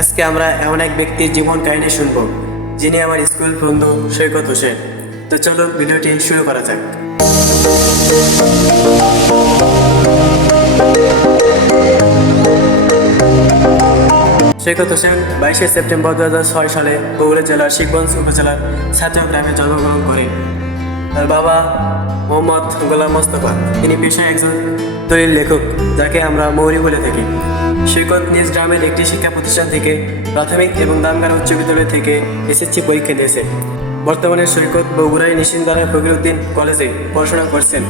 আজকে আমরা এমন এক ব্যক্তির জীবন কাহিনী শুনব, যিনি আমার স্কুল বন্ধু সৈকত হোসেন। তো চলো ভিডিওটি শুরু করা যাক। সৈকত হোসেন বাইশে সেপ্টেম্বর দু হাজার ছয় সালে বগুড়া জেলার শিবগঞ্জ উপজেলার ছাত্র গ্রামে জন্মগ্রহণ করেন। তার বাবা মোহাম্মদ গোলাম মোস্তফা। তিনি পেশায় একজন দলিল লেখক, যাকে আমরা মৌরি বলে থাকি। সৈকত নিজ গ্রামের একটি শিক্ষা প্রতিষ্ঠান থেকে প্রাথমিক এবং দামগান উচ্চ বিদ্যালয় থেকে এসএসসি পরীক্ষা দিয়েছে। বর্তমানে সৈকত বগুড়ায় নিশিন্দারা ফকিরুদ্দিন কলেজে পড়াশোনা করছেন।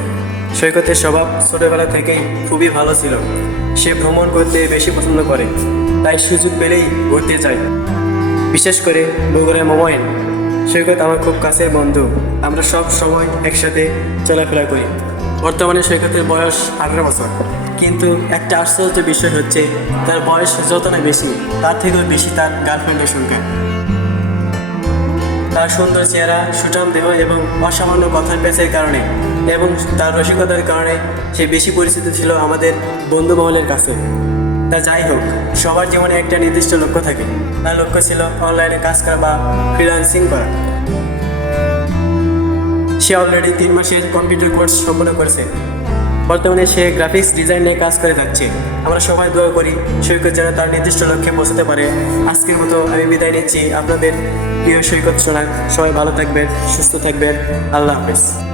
সৈকতের স্বভাব ছোটবেলা থেকেই খুবই ভালো ছিল। সে ভ্রমণ করতে বেশি পছন্দ করে, তাই সুযোগ পেলেই ঘুরতে যায়। বিশেষ করে বগুড়ায় মোবাইল সৈকত আমার খুব কাছের বন্ধু। আমরা সব সময় একসাথে চলাফেরা করি। বর্তমানে সৈকতের বয়স আঠারো বছর। কিন্তু একটা আশ্চর্য বিষয় হচ্ছে, তার বয়স যত না বেশি, তার থেকেও বেশি তার গার্লফ্রেন্ডের সংখ্যা। তার সুন্দর চেহারা, সুঠাম দেহ এবং অসামান্য কথার পেঁচের কারণে এবং তার রসিকতার কারণে সে বেশি পরিচিত ছিল আমাদের বন্ধু মহলের কাছে। তা যাই হোক, সবার জীবনে একটা নির্দিষ্ট লক্ষ্য থাকে। তার লক্ষ্য ছিল অনলাইনে কাজ করা বা ফ্রিল্যান্সিং করা। সে অলরেডি তিন মাসের কম্পিউটার কোর্স সম্পন্ন করেছে। বর্তমানে সে গ্রাফিক্স ডিজাইন নিয়ে কাজ করে যাচ্ছে। আমরা সবাই দোয়া করি, সৈকত যেন তার নির্দিষ্ট লক্ষ্যে পৌঁছাতে পারে। আজকের মতো আমি বিদায় নিচ্ছি। আপনাদের প্রিয় সৈকত সোনাক সবাই ভালো থাকবেন, সুস্থ থাকবেন। আল্লাহ হাফেজ।